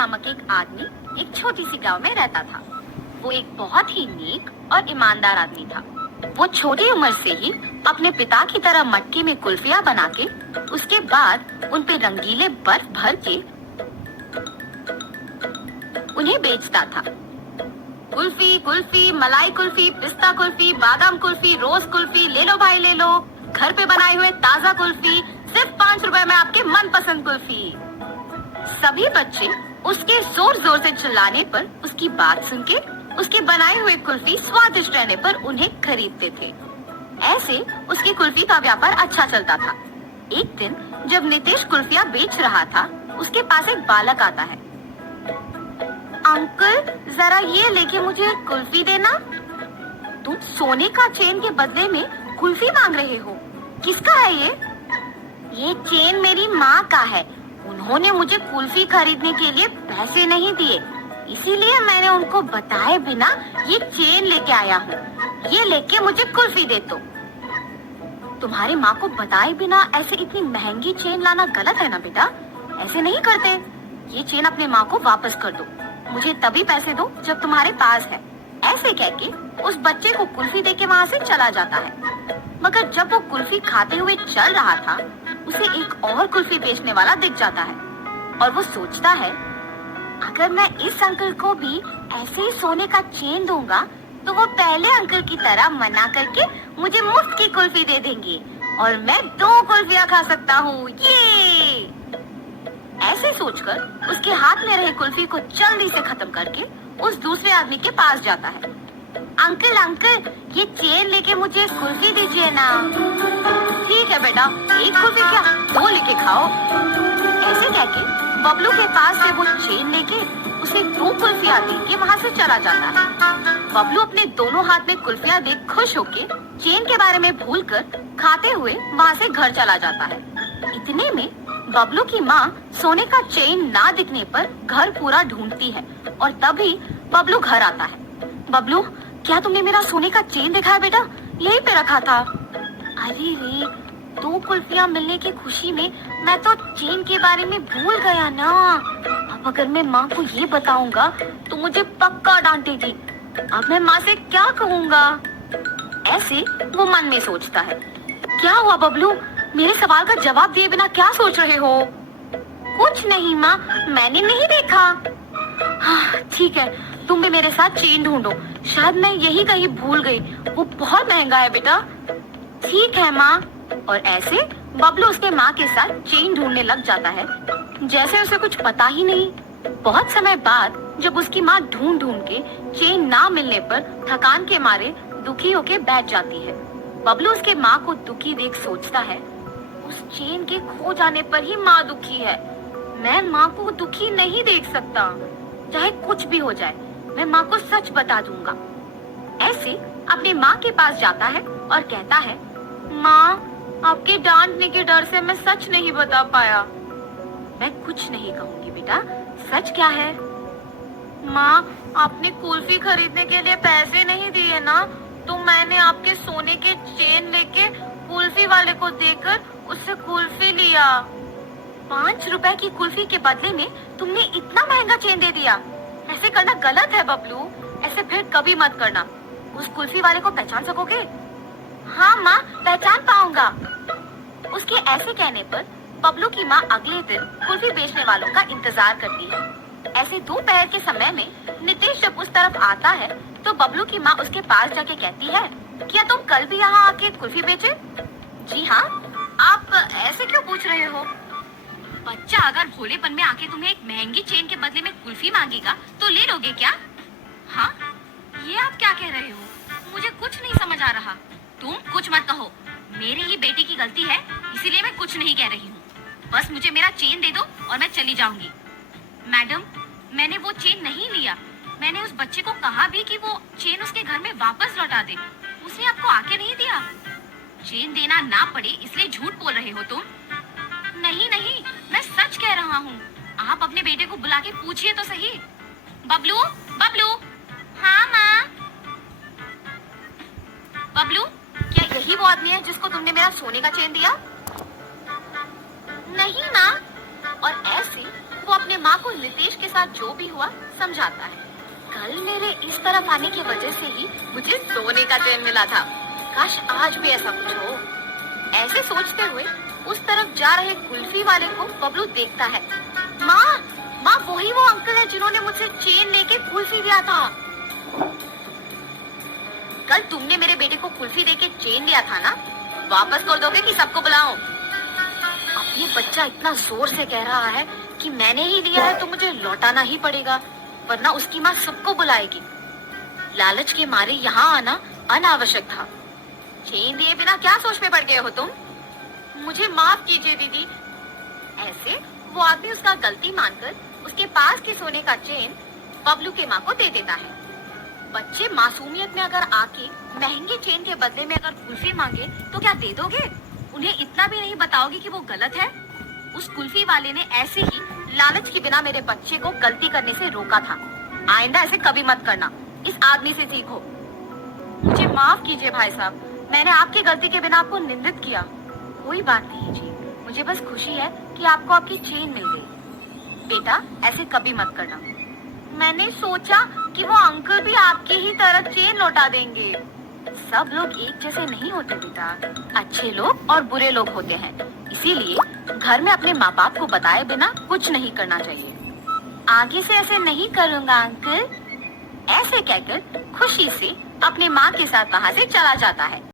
नामक एक आदमी एक छोटी सी गांव में रहता था। वो एक बहुत ही नेक और ईमानदार आदमी था। वो छोटी उम्र से ही अपने पिता की तरह मटके में कुल्फियाँ बना के उसके बाद उन पे रंगीले बर्फ भर के उन्हें बेचता था। कुल्फी कुल्फी, मलाई कुल्फी, पिस्ता कुल्फी, बादाम कुल्फी, रोज कुल्फी, ले लो भाई ले लो, घर पे बनाए हुए ताजा कुल्फी, सिर्फ 5 रुपए में आपके मनपसंद कुल्फी। सभी बच्चे उसके जोर जोर से चिल्लाने पर, उसकी बात सुन के उसके बनाए हुए कुल्फी स्वादिष्ट रहने पर उन्हें खरीदते थे। ऐसे उसकी कुल्फी का व्यापार अच्छा चलता था। एक दिन जब नितेश कुल्फियाँ बेच रहा था, उसके पास एक बालक आता है। अंकल, जरा ये लेके मुझे कुल्फी देना। तुम सोने का चेन के बदले में कुल्फी मांग रहे हो, किसका है ये? ये चेन मेरी माँ का है। उन्होंने मुझे कुल्फी खरीदने के लिए पैसे नहीं दिए, इसीलिए मैंने उनको बताए बिना ये चेन लेके आया हूँ। ये लेके मुझे कुल्फी दे दो। तुम्हारी माँ को बताए बिना ऐसे इतनी महंगी चेन लाना गलत है ना बेटा, ऐसे नहीं करते। ये चेन अपने माँ को वापस कर दो, मुझे तभी पैसे दो जब तुम्हारे पास है। ऐसे कह के उस बच्चे को कुल्फी देके वहाँ से चला जाता है। मगर जब वो कुल्फी खाते हुए चल रहा था, उसे एक और कुल्फी बेचने वाला दिख जाता है और वो सोचता है, अगर मैं इस अंकल को भी ऐसे ही सोने का चेन दूंगा तो वो पहले अंकल की तरह मना करके मुझे मुफ्त की कुल्फी दे देंगे और मैं 2 कुल्फियाँ खा सकता हूँ। ये ऐसे सोचकर उसके हाथ में रहे कुल्फी को जल्दी से खत्म करके उस दूसरे आदमी के पास जाता है। अंकल अंकल, ये चेन लेके मुझे कुल्फी दीजिए ना। ठीक है बेटा, 1 कुल्फी क्या 2 लेके खाओ। ऐसे कह के बबलू के पास से वो चेन लेके उसे 2 कुल्फियाँ दे के वहाँ से चला जाता है। बबलू अपने दोनों हाथ में कुल्फियाँ देख खुश होके चेन के बारे में भूलकर खाते हुए वहाँ से घर चला जाता है। इतने में बबलू की माँ सोने का चेन ना दिखने पर घर पूरा ढूंढती है और तभी बबलू घर आता है। बबलू, क्या तुमने मेरा सोने का चेन देखा है बेटा? यहीं पे रखा था। अरे रे, 2 कुल्फियाँ मिलने की खुशी में मैं तो चेन के बारे में भूल गया ना। अब अगर मैं माँ को ये बताऊंगा तो मुझे पक्का डांटेगी। अब मैं माँ से क्या कहूँगा? ऐसे वो मन में सोचता है। क्या हुआ बबलू, मेरे सवाल का जवाब दिए बिना क्या सोच रहे हो? कुछ नहीं माँ, मैंने नहीं देखा। हाँ ठीक है, तुम भी मेरे साथ चेन ढूंढो, शायद मैं यही कहीं भूल गई, वो बहुत महंगा है बेटा। ठीक है माँ। और ऐसे बबलू उसके माँ के साथ चेन ढूंढने लग जाता है, जैसे उसे कुछ पता ही नहीं। बहुत समय बाद जब उसकी माँ ढूंढ ढूंढ के चेन ना मिलने पर थकान के मारे दुखी होके बैठ जाती है। बबलू उसके माँ को दुखी देख सोचता है, उस चेन के खो जाने पर ही माँ दुखी है। मैं माँ को दुखी नहीं देख सकता, चाहे कुछ भी हो जाए मैं माँ को सच बता दूंगा। ऐसे अपने माँ के पास जाता है और कहता है, माँ, आपके डांटने के डर से मैं सच नहीं बता पाया। मैं कुछ नहीं कहूँगी बेटा, सच क्या है? माँ, आपने कुल्फी खरीदने के लिए पैसे नहीं दिए ना, तो मैंने आपके सोने के चेन लेके कुल्फी वाले को देकर उससे कुल्फी लिया। 5 रुपए की कुल्फी के बदले में तुमने इतना महंगा चेन दे दिया। ऐसे करना गलत है बबलू, ऐसे फिर कभी मत करना। उस कुल्फी वाले को पहचान सकोगे? हाँ माँ, पहचान पाऊंगा। उसके ऐसे कहने पर बबलू की माँ अगले दिन कुल्फी बेचने वालों का इंतजार करती है। ऐसे दोपहर के समय में नितेश जब उस तरफ आता है तो बबलू की माँ उसके पास जाके कहती है, क्या तुम कल भी यहाँ आके कुल्फी बेचे? जी हाँ। आप ऐसे क्यों पूछ रहे हो? बच्चा अगर भोलेपन में आके तुम्हें एक महंगी चेन के बदले में कुल्फी मांगेगा तो ले लोगे क्या? हाँ, ये आप क्या कह रहे हो? मुझे कुछ नहीं समझ आ रहा। तुम कुछ मत कहो, मेरी ही बेटी की गलती है, इसीलिए मैं कुछ नहीं कह रही हूँ। बस मुझे मेरा चेन दे दो और मैं चली जाऊंगी। मैडम, मैंने वो चेन नहीं लिया। मैंने उस बच्चे को कहा भी कि वो चेन उसके घर में वापस लौटा दे। उसने आपको आके नहीं दिया। चेन देना ना पड़े इसलिए झूठ बोल रहे हो तुम। नहीं नहीं, मैं सच कह रहा हूँ। आप अपने बेटे को बुला के पूछिए तो सही। बबलू, बबलू। हाँ माँ। बबलू, क्या यही वो आदमी है जिसको तुमने मेरा सोने का चेन दिया? नहीं माँ। और ऐसे वो अपने माँ को नितेश के साथ जो भी हुआ समझाता है। कल मेरे इस तरफ आने की वजह से ही मुझे सोने का चैन मिला था। काश आज भी ऐसा कुछ हो। ऐसे सोचते हुए उस तरफ जा रहे कुल्फी वाले को बबलू देखता है। माँ, माँ वही वो अंकल है जिन्होंने मुझसे चेन लेके कुल्फी दिया था। कल तुमने मेरे बेटे को कुल्फी देके चेन दिया था ना, वापस कर दोगे कि सबको बुलाऊं? अब ये बच्चा इतना जोर से कह रहा है कि मैंने ही दिया है तो मुझे लौटाना ही पड़ेगा, वरना उसकी माँ सबको बुलाएगी। लालच के मारे यहाँ आना अनावश्यक था। चेन दिए बिना क्या सोच में पड़ गए हो तुम? मुझे माफ कीजिए दीदी। ऐसे वो आदमी उसका गलती मानकर उसके पास के सोने का चेन बबलू के माँ को दे देता है। बच्चे मासूमियत में अगर आके महंगे चेन के बदले में अगर कुल्फी मांगे तो क्या दे दोगे? उन्हें इतना भी नहीं बताओगे कि वो गलत है? उस कुल्फी वाले ने ऐसे ही लालच के बिना मेरे बच्चे को गलती करने से रोका था। आइंदा ऐसे कभी मत करना, इस आदमी से सीखो। मुझे माफ कीजिए भाई साहब, मैंने आपकी गलती के बिना आपको निंदित किया। कोई बात नहीं जी, मुझे बस खुशी है कि आपको आपकी चेन मिल गई। बेटा ऐसे कभी मत करना। मैंने सोचा कि वो अंकल भी आपकी ही तरह चेन लौटा देंगे। सब लोग एक जैसे नहीं होते बेटा, अच्छे लोग और बुरे लोग होते हैं। इसीलिए घर में अपने माँ बाप को बताए बिना कुछ नहीं करना चाहिए। आगे से ऐसे नहीं करूँगा अंकल, ऐसे कहकर खुशी से अपने माँ के साथ वहाँ से चला जाता है।